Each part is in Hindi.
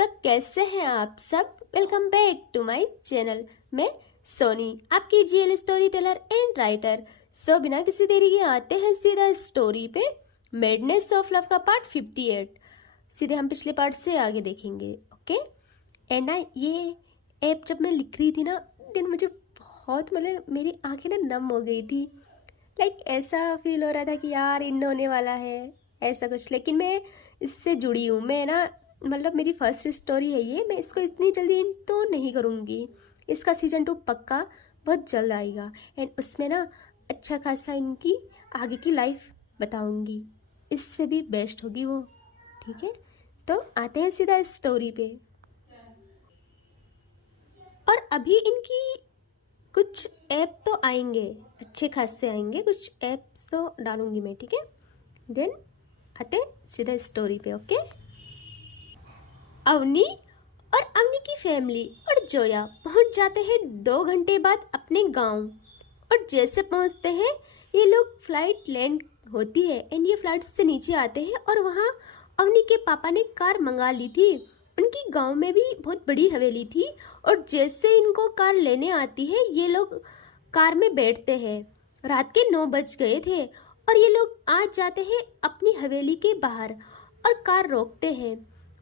तो कैसे हैं आप सब। Welcome back to my channel. मैं सोनी, आपकी GL story teller and writer. So बिना किसी देरी के आते हैं सीधा स्टोरी पे। मेडनेस ऑफ लव का पार्ट 58। सीधे हम पिछले पार्ट से आगे देखेंगे। ओके। एंड ना ये ऐप जब मैं लिख रही थी ना, दिन मुझे बहुत मेरी आंखें ना नम हो गई थी। ऐसा फील हो रहा था कि यार इन होने वाला है ऐसा कुछ। लेकिन मैं इससे जुड़ी हूँ। मैं ना मेरी फर्स्ट स्टोरी है ये। मैं इसको इतनी जल्दी एंड तो नहीं करूँगी। इसका सीजन 2 पक्का बहुत जल्द आएगा एंड उसमें ना अच्छा खासा इनकी आगे की लाइफ बताऊँगी। इससे भी बेस्ट होगी वो। ठीक है, तो आते हैं सीधा स्टोरी पे। और अभी इनकी कुछ ऐप तो आएंगे, अच्छे खासे आएंगे। कुछ ऐप्स तो डालूंगी मैं। ठीक है, देन आते सीधा स्टोरी पे। ओके। अवनी और अवनी की फैमिली और जोया पहुंच जाते हैं 2 घंटे बाद अपने गांव। और जैसे पहुंचते हैं ये लोग फ्लाइट लैंड होती है एंड ये फ्लाइट से नीचे आते हैं। और वहाँ अवनी के पापा ने कार मंगा ली थी। उनकी गांव में भी बहुत बड़ी हवेली थी। और जैसे इनको कार लेने आती है ये लोग कार में बैठते हैं। रात के 9 बज गए थे और ये लोग आ जाते हैं अपनी हवेली के बाहर और कार रोकते हैं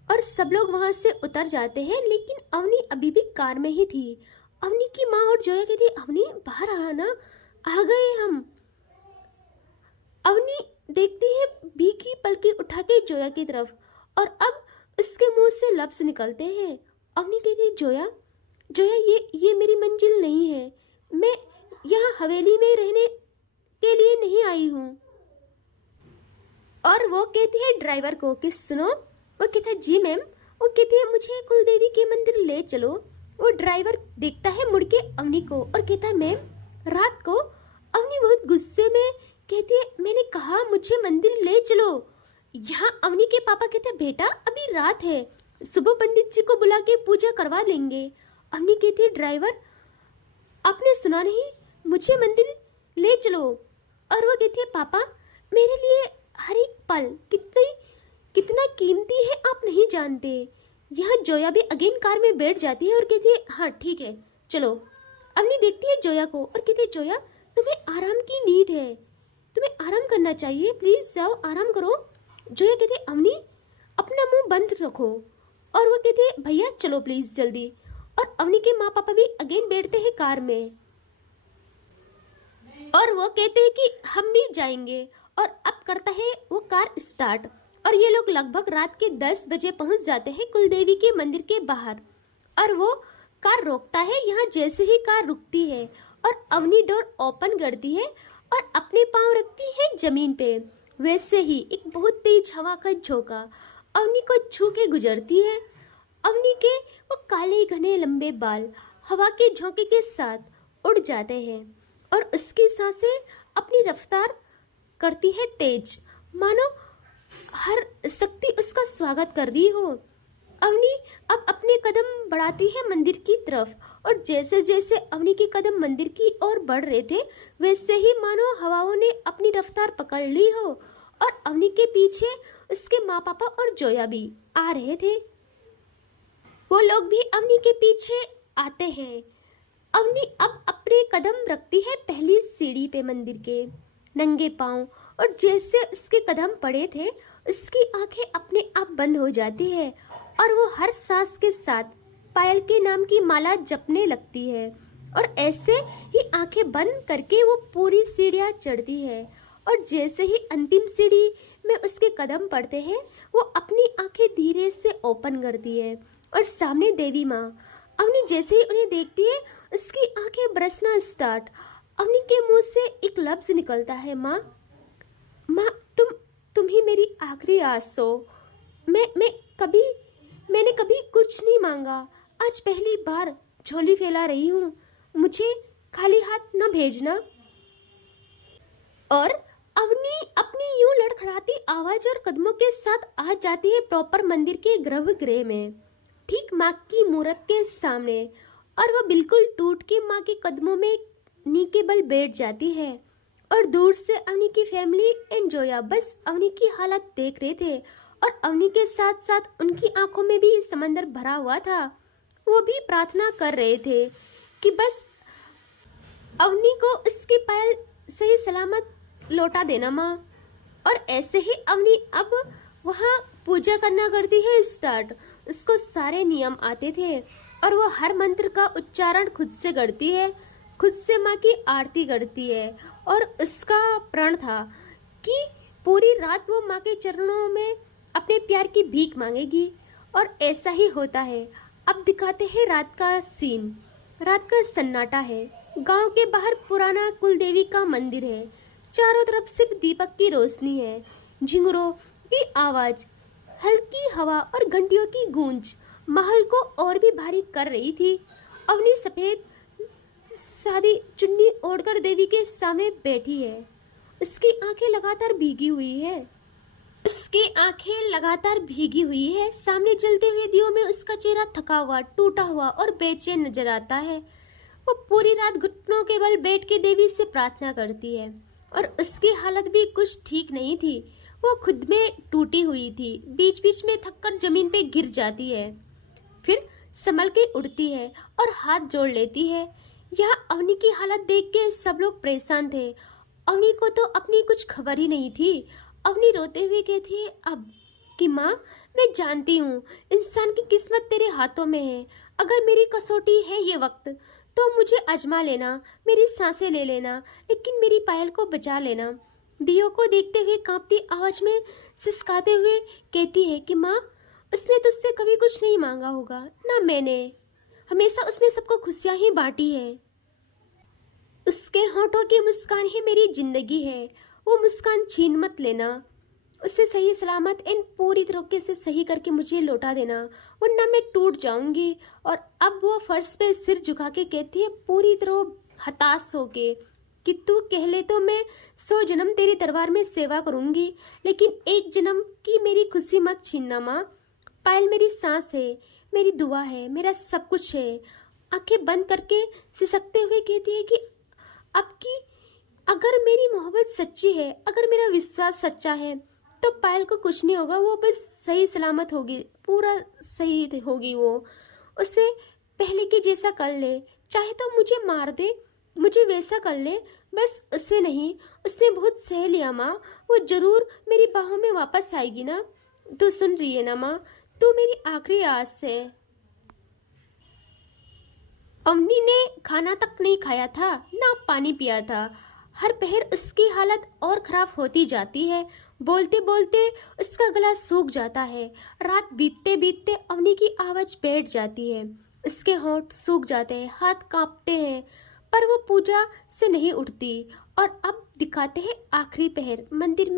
और सब लोग वहां से उतर जाते हैं। लेकिन अवनी अभी भी कार में ही थी। अवनी की माँ और जोया कहती, अवनी बाहर आना, आ गए हम। अवनी देखती है भीगी पलकी उठा के जोया की तरफ और अब उसके मुंह से लफ्ज निकलते हैं। अवनी कहती, जोया जोया ये मेरी मंजिल नहीं है। मैं यहाँ हवेली में रहने के लिए नहीं आई हूँ। और वो कहती है ड्राइवर को कि सुनो। वो कहता है जी मैम। वो कहती है मुझे कुलदेवी के मंदिर ले चलो। वो ड्राइवर देखता है मुड़ के अवनी को और कहता है मैम रात को। अवनी बहुत गुस्से में कहती है मैंने कहा मुझे मंदिर ले चलो। यहाँ अवनी के पापा कहते हैं बेटा अभी रात है, सुबह पंडित जी को बुला के पूजा करवा लेंगे। अवनी कहती है ड्राइवर आपने सुना नहीं, मुझे मंदिर ले चलो। और वो कहती है पापा मेरे लिए हर एक पल कितना कीमती है आप नहीं जानते। यहाँ जोया भी अगेन कार में बैठ जाती है और कहती है हाँ ठीक है चलो। अवनी देखती है जोया को और कहती है जोया तुम्हें आराम की नीड है, तुम्हें आराम करना चाहिए, प्लीज जाओ आराम करो। जोया कहती है अवनी अपना मुंह बंद रखो। और वो कहती है भैया चलो प्लीज जल्दी। और अवनी के माँ पापा भी अगेन बैठते हैं कार में और वो कहते हैं कि हम भी जाएंगे। और अब करता है वो कार स्टार्ट और ये लोग लगभग रात के 10 बजे पहुंच जाते हैं कुलदेवी के मंदिर के बाहर। और वो कार रोकता है। यहाँ जैसे ही कार रुकती है और अवनी डोर ओपन करती है और अपने पांव रखती है जमीन पे, वैसे ही एक बहुत तेज हवा का झोंका अवनी को छू के गुजरती है। अवनी के वो काले घने लंबे बाल हवा के झोंके के साथ उड़ जाते हैं और उसकी सांसें अपनी रफ्तार करती है तेज, मानो हर शक्ति उसका स्वागत कर रही हो। अवनी अब अपने कदम बढ़ाती है मंदिर की तरफ और जैसे जैसे अवनी के कदम मंदिर की ओर बढ़ रहे थे वैसे ही मानो हवाओं ने अपनी रफ्तार पकड़ ली हो। और अवनी के पीछे उसके माँ पापा और जोया भी आ रहे थे। वो लोग भी अवनी के पीछे आते हैं। अवनी अब अपने कदम रखती है पहली सीढ़ी पे मंदिर के, नंगे पांव। और जैसे उसके कदम पड़े थे उसकी आंखें अपने आप बंद हो जाती है और वो हर सांस के साथ पायल के नाम की माला जपने लगती है। और ऐसे ही आंखें बंद करके वो पूरी सीढ़ियाँ चढ़ती है। और जैसे ही अंतिम सीढ़ी में उसके कदम पड़ते हैं वो अपनी आंखें धीरे से ओपन करती है और सामने देवी माँ। अवनी जैसे ही उन्हें देखती है उसकी आंखें बरसना स्टार्ट। अवनी के मुंह से एक लफ्ज निकलता है माँ तुम ही मेरी आखिरी आस हो। मैंने कभी कुछ नहीं मांगा, आज पहली बार झोली फैला रही हूँ, मुझे खाली हाथ न भेजना। और अवनी अपनी यूं लड़खड़ाती आवाज और कदमों के साथ आ जाती है प्रॉपर मंदिर के गर्भगृह में, ठीक माँ की मूर्त के सामने। और वह बिल्कुल टूट के माँ के कदमों में नी के बल बैठ जाती है। और दूर से अवनी की फैमिली एंड जोया बस अवनी की हालत देख रहे थे और अवनी के साथ साथ उनकी आंखों में भी समंदर भरा हुआ था। वो भी प्रार्थना कर रहे थे कि बस अवनी को उसकी पायल सही सलामत लौटा देना माँ। और ऐसे ही अवनी अब वहाँ पूजा करना करती है स्टार्ट। उसको सारे नियम आते थे और वो हर मंत्र का उच्चारण खुद से करती है, खुद से माँ की आरती करती है। और उसका प्रण था कि पूरी रात वो माँ के चरणों में अपने प्यार की भीख मांगेगी। और ऐसा ही होता है। अब दिखाते हैं रात का सीन। रात का सन्नाटा है। गांव के बाहर पुराना कुलदेवी का मंदिर है। चारों तरफ सिर्फ दीपक की रोशनी है। झिंगुरों की आवाज, हल्की हवा और घंटियों की गूंज माहौल को और भी भारी कर रही थी। अवनी सफेद सादी चुन्नी ओढ़कर देवी के सामने बैठी है। उसकी आंखें लगातार भीगी हुई है। सामने जलते हुए दियों में उसका चेहरा थका हुआ, टूटा हुआ और बेचैन नजर आता है। वो पूरी रात घुटनों के बल बैठ के देवी से प्रार्थना करती है और उसकी हालत भी कुछ ठीक नहीं थी। वो खुद में टूटी हुई थी। बीच बीच में थककर जमीन पे गिर जाती है, फिर संभल के उठती है और हाथ जोड़ लेती है। यहाँ अवनी की हालत देख के सब लोग परेशान थे। अवनी को तो अपनी कुछ खबर ही नहीं थी। अवनी रोते हुए कहती है अब कि माँ, मैं जानती हूँ इंसान की किस्मत तेरे हाथों में है। अगर मेरी कसौटी है ये वक्त तो मुझे आजमा लेना, मेरी सांसें ले लेना, लेकिन मेरी पायल को बचा लेना। दियो को देखते हुए कांपती आवाज में सिसकाते हुए कहती है कि माँ, उसने तुझसे कभी कुछ नहीं मांगा होगा, ना मैंने। हमेशा उसने सबको खुशियाँ ही बांटी है। उसके होठों की मुस्कान ही मेरी जिंदगी है। वो मुस्कान छीन मत लेना। उसे सही सलामत एंड पूरी तरीके से सही करके मुझे लौटा देना, वरना मैं टूट जाऊंगी। और अब वो फर्श पे सिर झुका के कहती है पूरी तरह हताश होके कि तू कह ले तो मैं 100 जन्म तेरे दरबार में सेवा करूंगी, लेकिन एक जन्म की मेरी खुशी मत छीनना माँ। पायल मेरी सांस है, मेरी दुआ है, मेरा सब कुछ है। आंखें बंद करके सिसकते हुए कहती है कि अब की अगर मेरी मोहब्बत सच्ची है, अगर मेरा विश्वास सच्चा है, तो पायल को कुछ नहीं होगा। वो बस सही सलामत होगी, पूरा सही होगी। वो उसे पहले के जैसा कर ले, चाहे तो मुझे मार दे, मुझे वैसा कर ले, बस उसे नहीं। उसने बहुत सह लिया माँ, वो जरूर मेरी बाहों में वापस आएगी ना। तू सुन रही है ना माँ, तू मेरी आखिरी आस है। अवनी ने खाना तक नहीं खाया था, ना पानी पिया था। हर पहर उसकी हालत और खराब होती जाती है। बोलते बोलते उसका गला सूख जाता है। रात बीतते बीतते अवनी की आवाज बैठ जाती है। उसके होंठ सूख जाते हैं, हाथ कांपते हैं, पर वो पूजा से नहीं उठती। और अब दिखाते हैं आखिरी पहर। मंदिर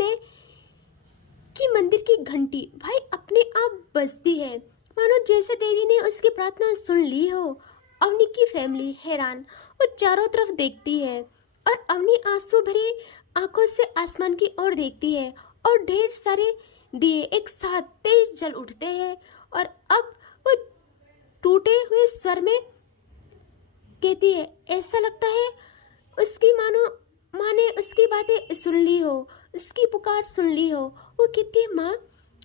की घंटी भाई अपने आप बजती है, मानो जैसे देवी ने उसकी प्रार्थना सुन ली हो। अवनी की फैमिली हैरान, वो चारों तरफ देखती है और अवनी आंसू भरी आंखों से आसमान की ओर देखती है और ढेर सारे दिए एक साथ तेज जल उठते हैं। और अब वो टूटे हुए स्वर में कहती है, ऐसा लगता है उसकी माँ ने उसकी बातें सुन ली हो, उसकी पुकार सुन ली हो। वो कहती है माँ,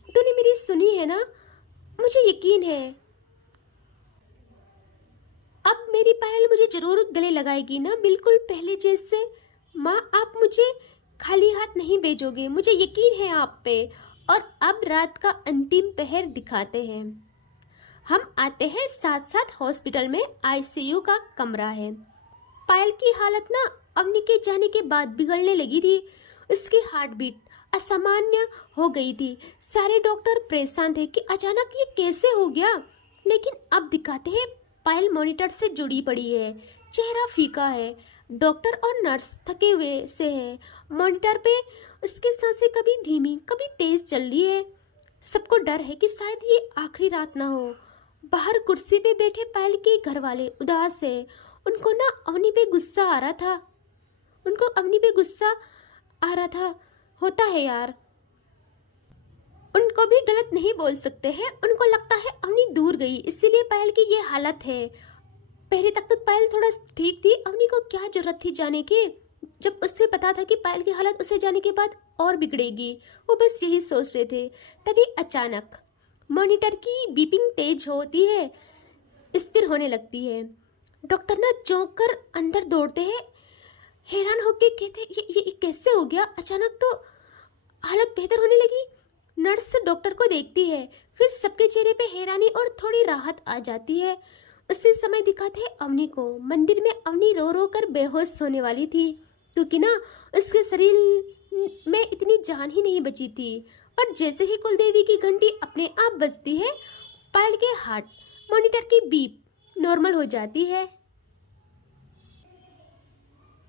तूने मेरी सुनी है ना, मुझे यकीन है अब मेरी पायल मुझे जरूर गले लगाएगी ना, बिल्कुल पहले जैसे। माँ, आप मुझे खाली हाथ नहीं भेजोगे, मुझे यकीन है आप पे। और अब रात का अंतिम पहर दिखाते हैं। हम आते हैं साथ साथ हॉस्पिटल में। आईसीयू का कमरा है। पायल की हालत ना अवनी के जाने के बाद बिगड़ने लगी थी। उसकी हार्ट बीट असामान्य हो गई थी। सारे डॉक्टर परेशान थे कि अचानक ये कैसे हो गया। लेकिन अब दिखाते हैं पायल मॉनिटर से जुड़ी पड़ी है, चेहरा फीका है। डॉक्टर और नर्स थके हुए से हैं। मॉनिटर पे उसकी सांसें कभी धीमी कभी तेज चल रही है। सबको डर है कि शायद ये आखिरी रात ना हो। बाहर कुर्सी पे बैठे पायल के घर वाले उदास है। उनको ना अवनी पे गुस्सा आ रहा था। होता है यार, उनको भी गलत नहीं बोल सकते हैं। उनको लगता है अवनी दूर गई, इसीलिए पायल की ये हालत है। पहले तक तो पायल थोड़ा ठीक थी। अवनी को क्या जरूरत थी जाने की, जब उससे पता था कि पायल की हालत उसे जाने के बाद और बिगड़ेगी। वो बस यही सोच रहे थे। तभी अचानक मॉनिटर की बीपिंग तेज होती है, स्थिर होने लगती है। डॉक्टर ना चौंक कर अंदर दौड़ते हैं, हैरान होके कहते ये कैसे हो गया? अचानक तो हालत बेहतर होने लगी। नर्स डॉक्टर को देखती है, फिर सबके चेहरे पे हैरानी और थोड़ी राहत आ जाती है। उसी समय दिखाते हैं अवनी को। मंदिर में अवनी रो रो कर बेहोश होने वाली थी, क्योंकि ना उसके शरीर में इतनी जान ही नहीं बची थी। पर जैसे ही कुलदेवी की घंटी अपने आप बजती है, पायल के हार्ट मॉनिटर की बीप नॉर्मल हो जाती है।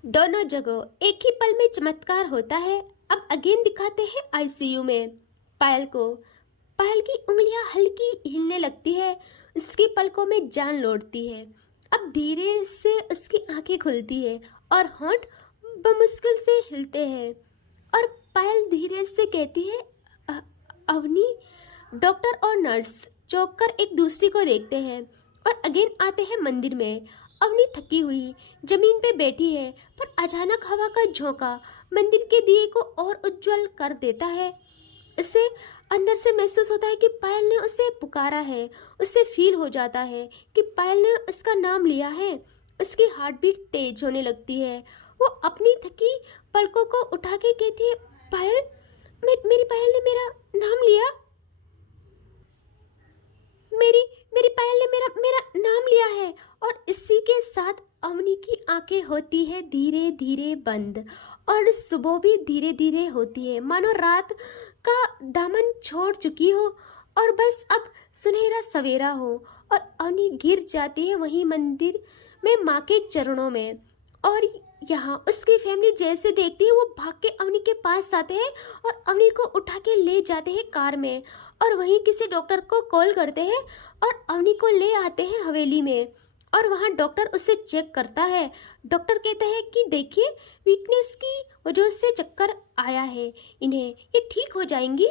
दोनों जगह एक ही पल में चमत्कार होता है। अब अगेन दिखाते हैं आईसीयू में पायल को। पायल की उंगलियां हल्की हिलने लगती है, उसकी पलकों में जान लौटती है। अब धीरे से उसकी आंखें खुलती है और होंठ बमुश्किल से हिलते हैं, और पायल धीरे से कहती है अवनी। डॉक्टर और नर्स चौंक कर एक दूसरे को देखते हैं और अगेन आते हैं मंदिर में। अवनी थकी हुई जमीन पे बैठी है, पर अचानक हवा का झोंका मंदिर के दिए को और उज्जवल कर देता है। उसे अंदर से महसूस होता है कि पायल ने उसे पुकारा है। उसे फील हो जाता है कि पायल ने उसका नाम लिया है। उसकी हार्ट बीट तेज होने लगती है। वो अपनी थकी पलकों को उठा के कहती है, पायल, मेरी पायल ने मेरा नाम लिया। मेरी पायल ने मेरा नाम लिया है। और इसी के साथ अवनी की आंखें होती है धीरे धीरे बंद, और सुबह भी धीरे धीरे होती है, मानो रात का दामन छोड़ चुकी हो और बस अब सुनहरा सवेरा हो। और अवनी गिर जाती है वहीं मंदिर में माँ के चरणों में। और यहाँ उसकी फैमिली जैसे देखती है, वो भाग के अवनी के पास आते हैं और अवनी को उठा के ले जाते हैं कार में, और वहीं किसी डॉक्टर को कॉल करते हैं और अवनी को ले आते हैं हवेली में। और वहाँ डॉक्टर उसे चेक करता है। डॉक्टर कहता है कि देखिए, वीकनेस की वजह से चक्कर आया है इन्हें, ये ठीक हो जाएंगी,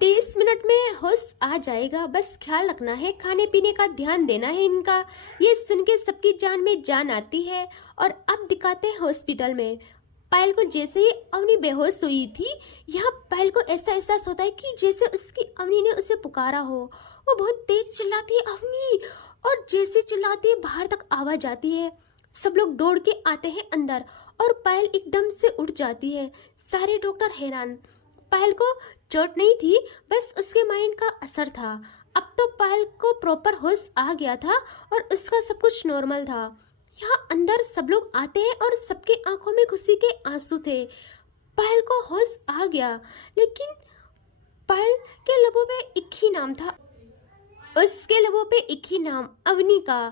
30 मिनट में होश आ जाएगा, बस ख्याल रखना है, खाने पीने का ध्यान देना है इनका। ये सुन के सबकी जान में जान आती है। और अब दिखाते हैं हॉस्पिटल में पायल को। जैसे ही अवनी बेहोश हुई थी, यहाँ पायल को ऐसा एहसास होता है कि जैसे उसकी अवनी ने उसे पुकारा हो। वो बहुत तेज चिल्लाती है, अवनी, और जैसे चिल्लाती है बाहर तक आवाज आती है। सब लोग दौड़ के आते हैं अंदर और पायल एकदम से उठ जाती है। सारे डॉक्टर हैरान। पायल को चोट नहीं थी, बस उसके माइंड का असर था। अब तो पायल को प्रॉपर होश आ गया था और उसका सब कुछ नॉर्मल था। यहाँ अंदर सब लोग आते हैं और सबके आंखों में खुशी के आंसू थे। पायल को होश आ गया, लेकिन पायल के लबों पे एक ही नाम था, उसके लबों पे एक ही नाम, अवनी का।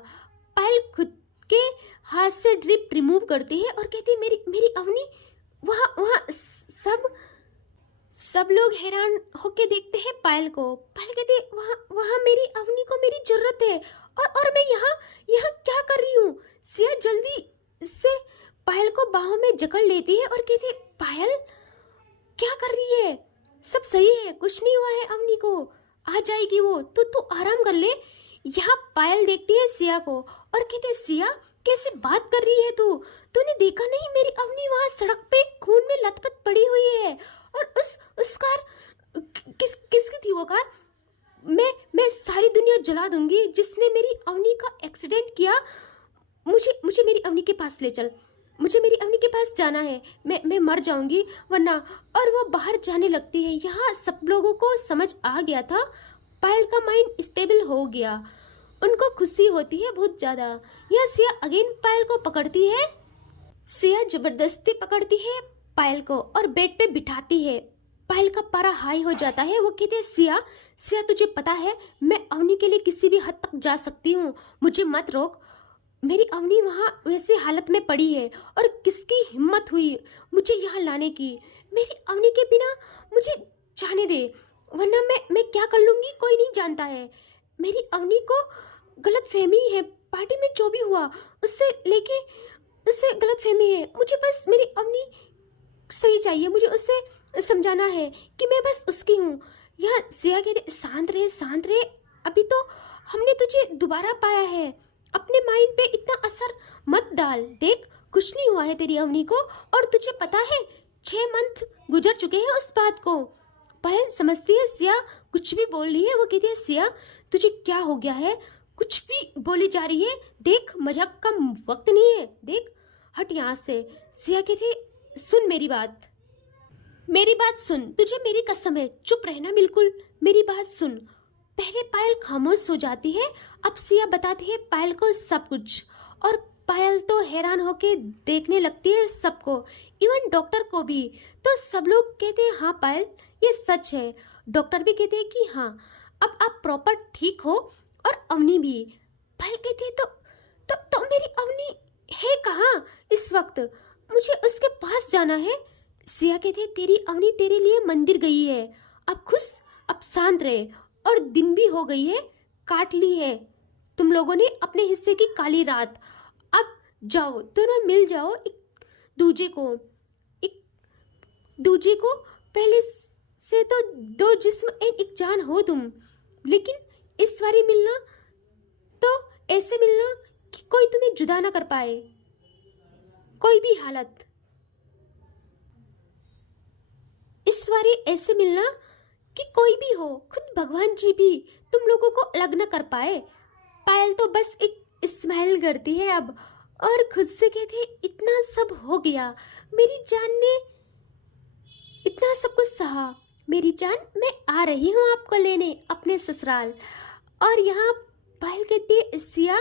पायल खुद के हाथ से ड्रिप रिमूव करती है और कहती है, मेरी अवनी। वहाँ सब लोग हैरान होके देखते हैं पायल को। पायल कहती है, वहाँ मेरी अवनी को मेरी जरूरत है, और मैं यहाँ क्या कर रही हूँ? सिया जल्दी से पायल को बाहों में जकड़ लेती है और कहती है, पायल क्या कर रही है? सब सही है, कुछ नहीं हुआ है, अवनी को आ जाएगी वो, तू आराम कर ले। यहाँ पायल देखती है सिया को और कहती है, सिया कैसे बात कर रही है तूने देखा नहीं, मेरी अवनी वहाँ सड़क पे खून में लथपथ पड़ी हुई है। और उस कार किसकी थी वो कार? मैं सारी दुनिया जला दूंगी जिसने मेरी अवनी का एक्सीडेंट किया। मुझे मेरी अवनी के पास ले चल, मुझे मेरी अवनी के पास जाना है, मैं मर जाऊंगी वरना। और वो बाहर जाने लगती है। यहाँ सब लोगों को समझ आ गया था, पायल का माइंड स्टेबल हो गया। उनको खुशी होती है बहुत ज्यादा। यह सिया अगेन पायल को पकड़ती है। सिया जबरदस्ती पकड़ती है पायल को और बेड पे बिठाती है। पायल का पारा हाई हो जाता है। वो कहती है, सिया तुझे पता है मैं अवनी के लिए किसी भी हद तक जा सकती हूँ, मुझे मत रोक। मेरी अवनी वहाँ वैसी हालत में पड़ी है और किसकी हिम्मत हुई मुझे यहाँ लाने की? मेरी अवनी के बिना मुझे जाने दे, वरना मैं क्या कर लूँगी कोई नहीं जानता है। मेरी अवनी को गलत फहमी है, पार्टी में जो भी हुआ उससे गलत फहमी है। मुझे बस मेरी अवनी सही चाहिए, मुझे उससे समझाना है कि मैं बस उसकी हूँ। यहाँ सिया कहते, शांत रहे, अभी तो हमने तुझे दोबारा पाया है, अपने माइंड पे इतना असर मत डाल। देख, कुछ नहीं हुआ है तेरी अवनी को, और तुझे पता है 6 मंथ गुजर चुके हैं उस बात को। पायल समझती है सिया कुछ भी बोल रही है। वो कहती है सिया तुझे क्या हो गया है, कुछ भी बोली जा रही है, देख मजाक का वक्त नहीं है, देख हट यहाँ से। सिया कहती है सुन मेरी बात सुन, तुझे मेरी कसम है, चुप रहना बिल्कुल, मेरी बात सुन। पहले पायल खामोश हो जाती है, अब सिया बताती है पायल को सब कुछ, और पायल तो हैरान होके देखने लगती है सबको, इवन डॉक्टर को भी। तो सब लोग कहते हैं हाँ पायल ये सच है। डॉक्टर भी कहते हैं कि हाँ अब आप प्रॉपर ठीक हो, और अवनी भी। पायल कहती है तो मेरी अवनी है कहाँ इस वक्त, मुझे उसके पास जाना है। सिया कहती है तेरी अवनी तेरे लिए मंदिर गई है, अब खुश, अब शांत रहे, और दिन भी हो गई है, काट ली है तुम लोगों ने अपने हिस्से की काली रात। अब जाओ दोनों मिल जाओ एक दूजे को पहले से तो दो जिस्म एंड एक जान हो तुम, लेकिन इस बारी मिलना तो ऐसे मिलना कि कोई तुम्हें जुदा ना कर पाए, कोई भी हालत। इस बारी ऐसे मिलना कि कोई भी हो, खुद भगवान जी भी तुम लोगों को अलग ना कर पाए। पायल तो बस एक स्माइल करती है अब, और खुद से कहती है इतना सब हो गया, मेरी जान ने इतना सब कुछ सहा, मेरी जान मैं आ रही हूँ आपको लेने अपने ससुराल। और यहाँ पायल कहती है सिया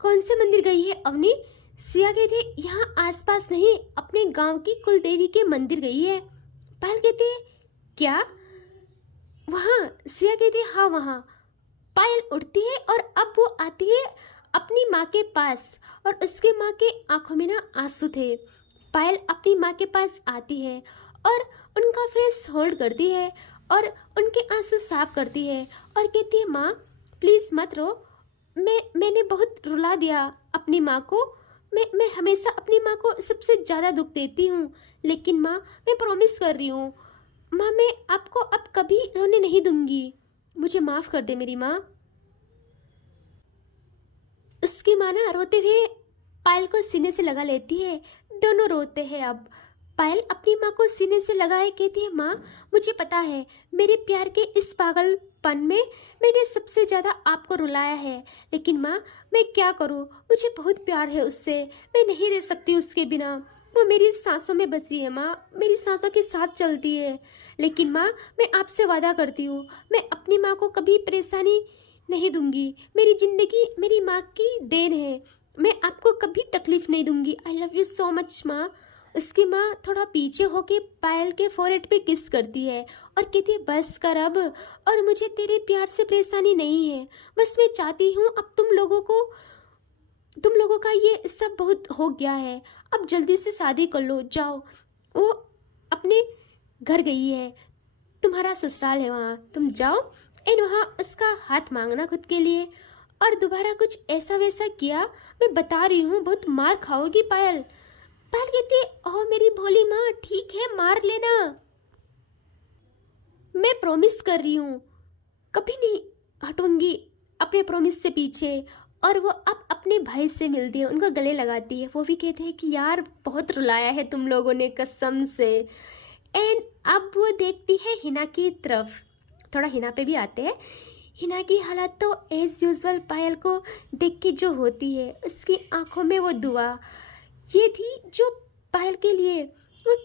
कौन से मंदिर गई है अवनी। सिया कहती है यहाँ आसपास नहीं, अपने गांव की कुल देवी के मंदिर गई है। पायल कहती है क्या वहाँ। सिया कहती है हाँ वहाँ। पायल उठती है और अब वो आती है अपनी माँ के पास, और उसके माँ के आंखों में ना आंसू थे। पायल अपनी माँ के पास आती है और उनका फेस होल्ड करती है और उनके आंसू साफ करती है, और कहती है माँ प्लीज़ मत रो, मैंने बहुत रुला दिया अपनी माँ को, मैं हमेशा अपनी माँ को सबसे ज़्यादा दुख देती हूँ, लेकिन माँ मैं प्रॉमिस कर रही हूँ माँ मैं आपको अब कभी रोने नहीं दूंगी, मुझे माफ़ कर दे मेरी माँ। उसकी माँ ना रोते हुए पायल को सीने से लगा लेती है, दोनों रोते हैं अब। पायल अपनी माँ को सीने से लगाए कहती है माँ मुझे पता है मेरे प्यार के इस पागलपन में मैंने सबसे ज़्यादा आपको रुलाया है, लेकिन माँ मैं क्या करूँ, मुझे बहुत प्यार है उससे, मैं नहीं रह सकती उसके बिना, वो मेरी सांसों में बसी है माँ, मेरी सांसों के साथ चलती है। लेकिन माँ मैं आपसे वादा करती हूँ मैं अपनी माँ को कभी परेशानी नहीं दूंगी, मेरी ज़िंदगी मेरी माँ की देन है, मैं आपको कभी तकलीफ़ नहीं दूंगी, I love you so much माँ। उसकी माँ थोड़ा पीछे होके पायल के फोरहेड पे किस करती है और कहती है बस कर अब, और मुझे तेरे प्यार से परेशानी नहीं है, बस मैं चाहती हूँ अब तुम लोगों का ये सब बहुत हो गया है, अब जल्दी से शादी कर लो, जाओ। वो अपने घर गई है, तुम्हारा ससुराल है वहाँ, तुम जाओ एंड वहाँ उसका हाथ मांगना खुद के लिए, और दोबारा कुछ ऐसा वैसा किया मैं बता रही हूँ बहुत मार खाओगी पायल। पायल कहती है ओह मेरी भोली माँ ठीक है मार लेना, मैं प्रॉमिस कर रही हूँ कभी नहीं हटूंगी अपने प्रॉमिस से पीछे। और वो अब अपने भाई से मिलती है, उनको गले लगाती है, वो भी कहते हैं कि यार बहुत रुलाया है तुम लोगों ने कसम से। एंड अब वो देखती है हिना की तरफ, थोड़ा हिना पे भी आते हैं। हिना की हालत तो एज यूजुअल पायल को देख के जो होती है, उसकी आंखों में वो दुआ ये थी जो पायल के लिए वो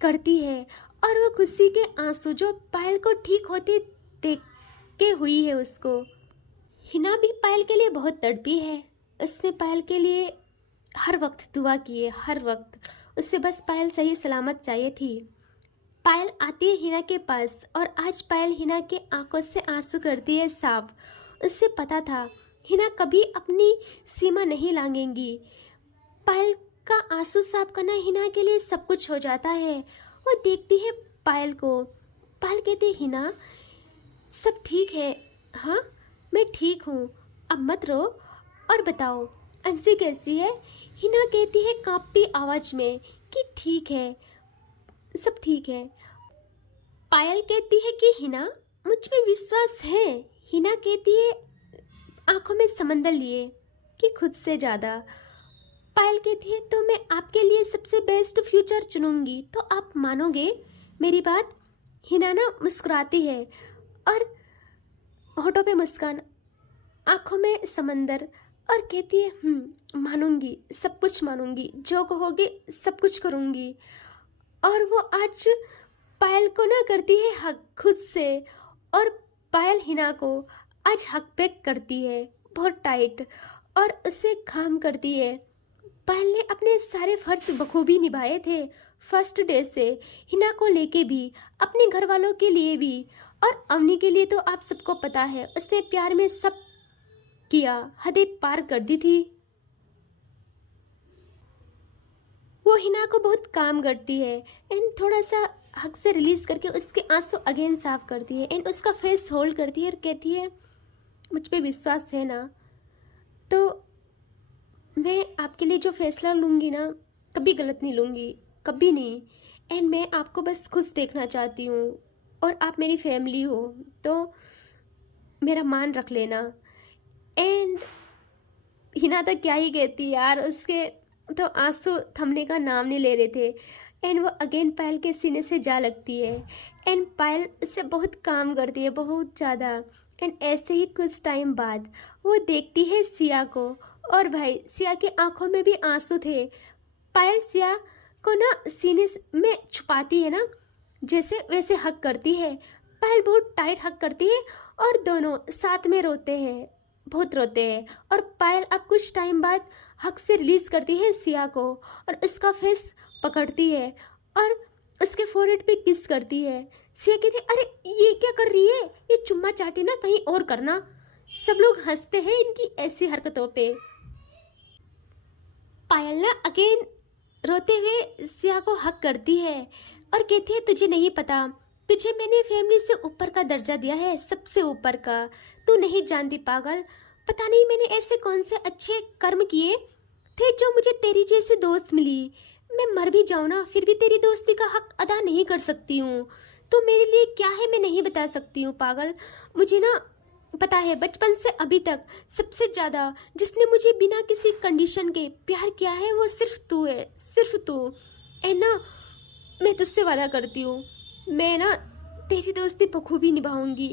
करती है, और वो खुशी के आंसू जो पायल को ठीक होते देख के हुई है उसको। हिना भी पायल के लिए बहुत तड़पी है, उसने पायल के लिए हर वक्त दुआ की है, हर वक्त उससे बस पायल सही सलामत चाहिए थी। पायल आती है हिना के पास, और आज पायल हिना के आंखों से आंसू करती है साफ। उससे पता था हिना कभी अपनी सीमा नहीं लांघेंगी। पायल का आंसू साफ करना हिना के लिए सब कुछ हो जाता है। वो देखती है पायल को, पायल कहती है हिना सब ठीक है, हाँ मैं ठीक हूँ, अब मत रो, और बताओ अंशी कैसी है। हिना कहती है कांपती आवाज़ में कि ठीक है सब ठीक है। पायल कहती है कि हिना मुझ में विश्वास है। हिना कहती है आंखों में समंदर लिए कि खुद से ज़्यादा। पायल कहती है तो मैं आपके लिए सबसे बेस्ट फ्यूचर चुनूंगी, तो आप मानोगे मेरी बात? हिना ना मुस्कुराती है और होठों पे मुस्कान, आंखों में समंदर, और कहती है मानूंगी, सब कुछ मानूंगी, जो कहोगे सब कुछ करूंगी। और वो आज पायल को ना करती है हक खुद से, और पायल हिना को आज हक पे करती है बहुत टाइट और उसे काम करती है। पायल ने अपने सारे फर्ज बखूबी निभाए थे फर्स्ट डे से, हिना को लेके भी, अपने घर वालों के लिए भी, और अवनी के लिए तो आप सबको पता है उसने प्यार में सब किया, हदें पार कर दी थी। वो हिना को बहुत काम करती है एंड थोड़ा सा हक से रिलीज करके उसके आंसू अगेन साफ करती है एंड उसका फेस होल्ड करती है और कहती है मुझ पे विश्वास है ना, तो मैं आपके लिए जो फैसला लूँगी ना कभी गलत नहीं लूँगी, कभी नहीं। एंड मैं आपको बस खुश देखना चाहती हूँ और आप मेरी फैमिली हो, तो मेरा मान रख लेना। एंड हिना तो क्या ही कहती यार, उसके तो आंसू थमने का नाम नहीं ले रहे थे। एंड वो अगेन पायल के सीने से जा लगती है एंड पायल इससे बहुत काम करती है, बहुत ज़्यादा। एंड ऐसे ही कुछ टाइम बाद वो देखती है सिया को, और भाई सिया की आंखों में भी आंसू थे। पायल सिया को ना सीने में छुपाती है ना, जैसे वैसे हक करती है। पायल बहुत टाइट हक करती है और दोनों साथ में रोते हैं, बहुत रोते हैं। और पायल अब कुछ टाइम बाद हक से रिलीज करती है सिया को और उसका फेस पकड़ती है और उसके फोrehead पे किस करती है। सिया कहती है अरे ये क्या कर रही है, ये चुम्मा चाटी ना कहीं और करना। सब लोग हंसते हैं इनकी ऐसी हरकतों पे। पायल ना अगेन रोते हुए सिया को हक करती है और कहती है तुझे नहीं पता, तुझे मैंने फैमिली से ऊपर का दर्जा दिया है, सबसे ऊपर का। तू नहीं जानती पागल, पता नहीं मैंने ऐसे कौन से अच्छे कर्म किए थे जो मुझे तेरी जैसी दोस्त मिली। मैं मर भी जाऊँ ना फिर भी तेरी दोस्ती का हक अदा नहीं कर सकती हूँ। तो मेरे लिए क्या है मैं नहीं बता सकती हूँ पागल। मुझे ना पता है बचपन से अभी तक सबसे ज़्यादा जिसने मुझे बिना किसी कंडीशन के प्यार किया है वो सिर्फ तू है, सिर्फ तू। है ना, मैं तुझसे वादा करती हूँ, मैं ना तेरी दोस्ती बखूबी निभाऊंगी।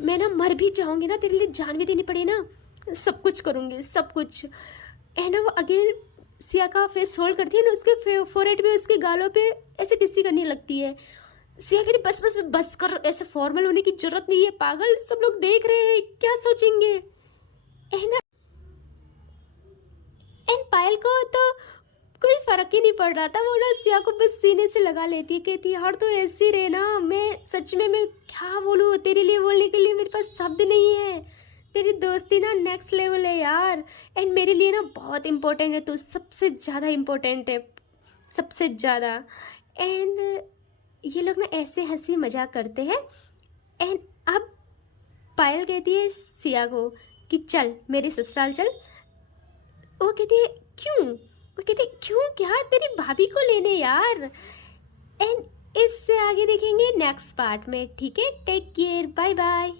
मैं ना मर भी जाऊंगी ना, तेरे लिए जान भी देनी पड़े ना, सब कुछ करूंगी, सब कुछ। है ना, वो अगेन सिया का फेस होल्ड करती है ना, उसके फोrehead पे, उसके गालों पे ऐसे किसी करने लगती है। सिया कहती बस बस बस कर, ऐसे फॉर्मल होने की जरूरत नहीं है पागल, सब लोग देख रहे हैं, क्या सोचेंगे। है ना, एंड पायल को तो कोई फर्क ही नहीं पड़ रहा था, वो ना सिया को बस सीने से लगा लेती है, कहती है यार तो ऐसी रहे ना, मैं सच में मैं क्या बोलूँ तेरे लिए, बोलने के लिए मेरे पास शब्द नहीं है। तेरी दोस्ती ना नेक्स्ट लेवल है यार, एंड मेरे लिए ना बहुत इम्पोर्टेंट है, तू सबसे ज़्यादा इम्पोर्टेंट है, सबसे ज़्यादा। एंड ये लोग ना ऐसे हंसी मजाक करते हैं। एंड अब पायल कहती है सिया को कि चल मेरे ससुराल चल। वो कहती है क्यों, वो कहती है क्यों क्या, तेरी भाभी को लेने यार। एंड इससे आगे देखेंगे नेक्स्ट पार्ट में, ठीक है। Take care, bye bye.